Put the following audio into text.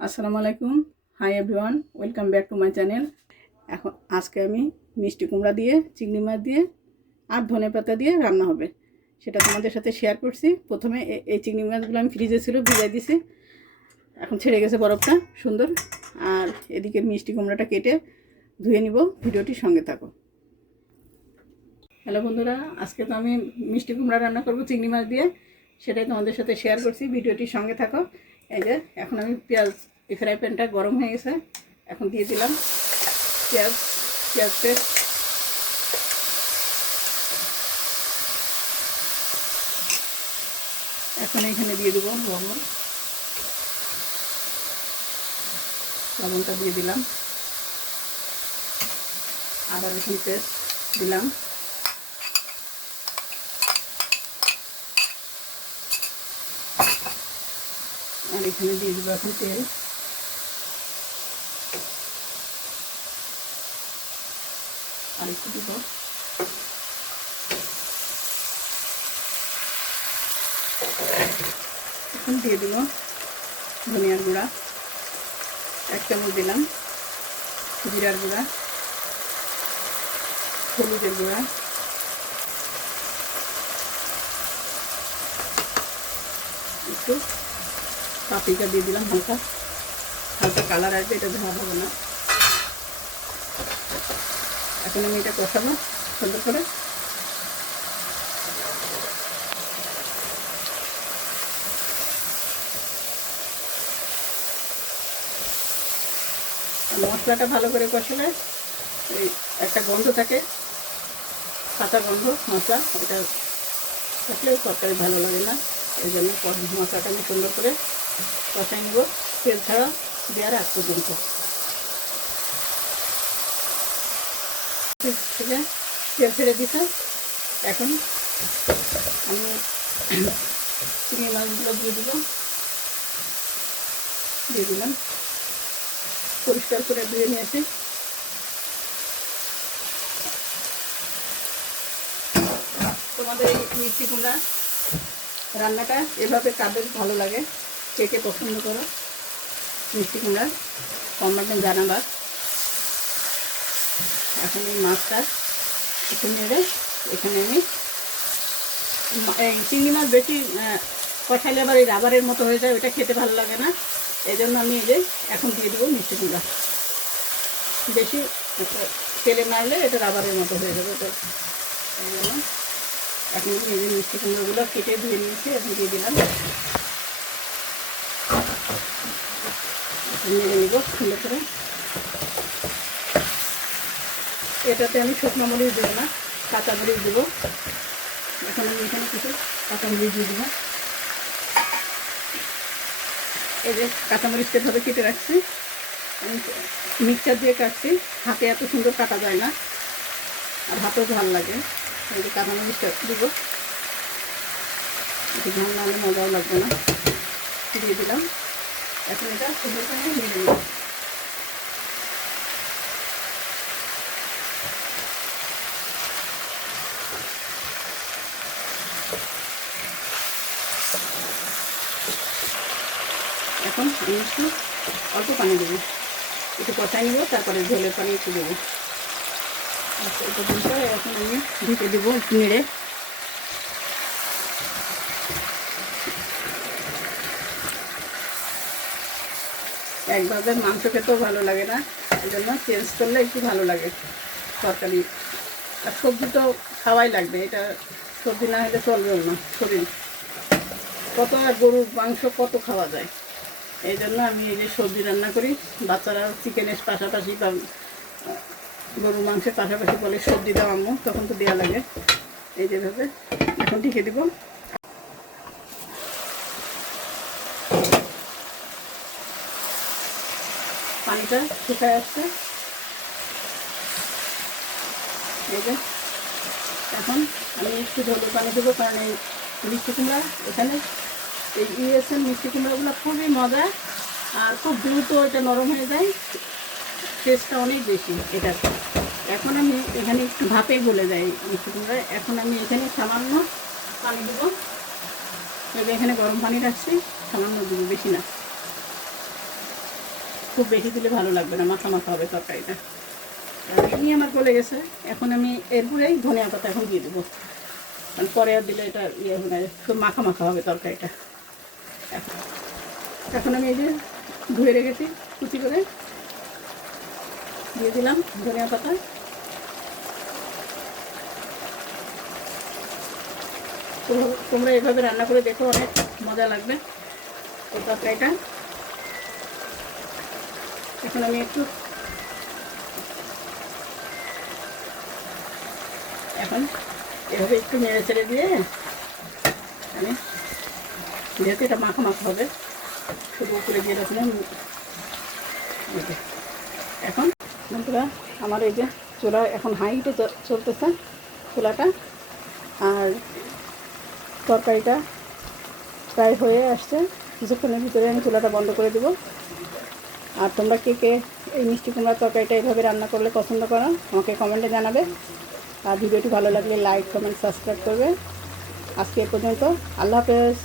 আসসালামু আলাইকুম। Hi everyone, welcome back to my channel. এখন আজকে আমি মিষ্টি কুমড়া দিয়ে, চিংড়ি মাছ দিয়ে আর ধনেপাতা দিয়ে রান্না হবে, সেটা তোমাদের সাথে শেয়ার করছি। প্রথমে এই চিংড়ি মাছগুলো আমি ফ্রিজে ছিল, ভিজাই দিছি, এখন ছেড়ে গেছে বরফটা সুন্দর। আর এদিকে মিষ্টি কুমড়াটা কেটে ধুয়ে নিব। ভিডিওটির সঙ্গে থাকো। হ্যালো বন্ধুরা, আজকে তো আমি মিষ্টি কুমড়া রান্না করব চিংড়ি মাছ দিয়ে, সেটাই তোমাদের সাথে শেয়ার করছি। ভিডিওটির সঙ্গে থাকো। এই যে এখন আমি পেঁয়াজ, এই ফ্রাই প্যানটা গরম হয়ে গেছে, এখন দিয়ে দিলাম পেঁয়াজ পেস্ট। এখন এখানে দিয়ে দেবো লবণটা দিয়ে দিলাম, আদা রসুন পেস্ট দিলাম, আর এখানে দিয়ে দেবো এখন তেল। আর একটু দিব, এখন দিয়ে দিব ধনিয়ার গুঁড়া 1 চামচ দিলাম, জিরার গুঁড়া, হলুদের গুঁড়া, একটু পাপরিকা দিয়ে দিলাম, হালকা হালকা কালার আসবে, এটা ঝাল হবে না। এখন আমি এটা কষাবো সুন্দর করে। মশলাটা ভালো করে কষালে এই একটা গন্ধ থাকে, কাঁচা গন্ধ মশলা, এটা থাকলে তরকারি ভালো লাগে না। এই জন্য মশলাটা আমি সুন্দর করে কষাই নেব, তেল ছাড়া দেওয়ার আগ পর্যন্ত। তেল ছেড়ে দিতে এখন আমি চিংড়ি মাছগুলো দিয়ে দিলাম, পরিষ্কার করে ধুয়ে নিয়েছি। তোমাদের এই মিষ্টি কুমড়া রান্নাটা এভাবে কাদের ভালো লাগে, কে কে পছন্দ করো মিষ্টি কুমড়া, কমেন্টে জানাবা। এখন এই মাছটা একটু নেড়ে এখানে আমি এই চিংড়ি মাছ বেশি কষাইলে আবার এই রাবারের মতো হয়ে যায়, ওইটা খেতে ভালো লাগে না। এই জন্য আমি এই যে এখন দিয়ে দেবো মিষ্টি কুমড়া। বেশি তেলে মারলে এটা রাবারের মতো হয়ে যাবে, এটা এই জন্য এখন এই যে মিষ্টি কুমড়োগুলো কেটে ধুয়ে নিয়েছি, এখন দিয়ে দিলাম, নেড়ে নিব সুন্দর করে। এটাতে আমি শুকনো মরিচ দেবো না, কাঁচা মরিচ দেবো। এখন আমি এখানে কিছু কাঁচা মরিচ দিয়ে দেবো। এই যে কাঁচামরিচটা এভাবে কেটে রাখছি, আমি মিক্সার দিয়ে কাটছি, হাতে এত সুন্দর কাটা যায় না, আর হাতেও ঝাল লাগে। এই যে কাঁচামরিচটা দিব, একটু ঝাল না হলে মজাও লাগবে না, দিয়ে দিলাম। এখন এটা সুন্দর করে নিয়ে নেব। এখন আমি একটু অল্প পানি দেবো, একটু কষাই নেবো, তারপরে ঝোলের পানি একটু দেবো। আচ্ছা, এটা দিতে এখন আমি ঢেকে দেবো একটু নেড়ে। একভাবে মাংস খেতেও ভালো লাগে না, এই জন্য চেঞ্জ করলে একটু ভালো লাগে তরকারি। আর সবজি তো খাওয়াই লাগবে, এটা সবজি না হলে চলবেও না। শরীর কত আর গরুর মাংস কত খাওয়া যায়, এই জন্য আমি এই যে সবজি রান্না করি। বাচ্চারা চিকেনের পাশাপাশি বা গরুর মাংসের পাশাপাশি বলে সবজি দাও আম্মু, তখন তো দেওয়া লাগে। এই যেভাবে এখন ঢেকে দিব। পানিটা শুকায় আসছে, এই যে এখন আমি একটু ঝোলের পানি দেবো, কারণ এই মিষ্টি কুমড়া এখানে এই ইউএসএর মিষ্টি কুমড়াগুলো খুবই মজা, আর খুব দ্রুত এটা নরম হয়ে যায়, টেস্টটা অনেক বেশি এটার। এখন আমি এখানে একটু ভাপে গলে যায় মিষ্টি কুমড়া। এখন আমি এখানে সামান্য পানি দেবো, এখানে গরম পানি রাখছি, সামান্য দেবো, বেশি না। খুব বেশি দিলে ভালো লাগবে না, মাখা মাখা হবে তরকারিটা। আর এমনি আমার গলে গেছে। এখন আমি এরপরেই ধনিয়া পাতা এখন দিয়ে দেবো, কারণ পরে আর দিলে এটা ইয়ে হবে না, খুব মাখা মাখা হবে তরকারিটা। এখন আমি এই যে ধুয়ে রেখেছি কুচি করে দিয়ে দিলাম ধনিয়া পাতা। তোমরা এভাবে রান্না করে দেখো, অনেক মজা লাগবে এই তরকারিটা। এখন আমি একটু এখন এভাবে একটু নেড়ে চেড়ে দিয়ে আমি, যেহেতু এটা মাখা মাখা হবে, শুধু উপরে দিয়ে রাখলাম। এখন বন্ধুরা আমার এই যে চুলা এখন হাইটে চলতেছে চুলাটা, আর তরকারিটা প্রায় হয়ে আসছে। কিছুক্ষণের ভিতরে আমি চুলাটা বন্ধ করে দেবো। আর তোমরা কে কে এই মিষ্টি কুমড়ার তরকারিটা এইভাবে রান্না করলে পছন্দ করো আমাকে কমেন্টে জানাবে। আর ভিডিওটি ভালো লাগলে লাইক, কমেন্ট, সাবস্ক্রাইব করবে। আজকে এ পর্যন্ত, আল্লাহ হাফেজ।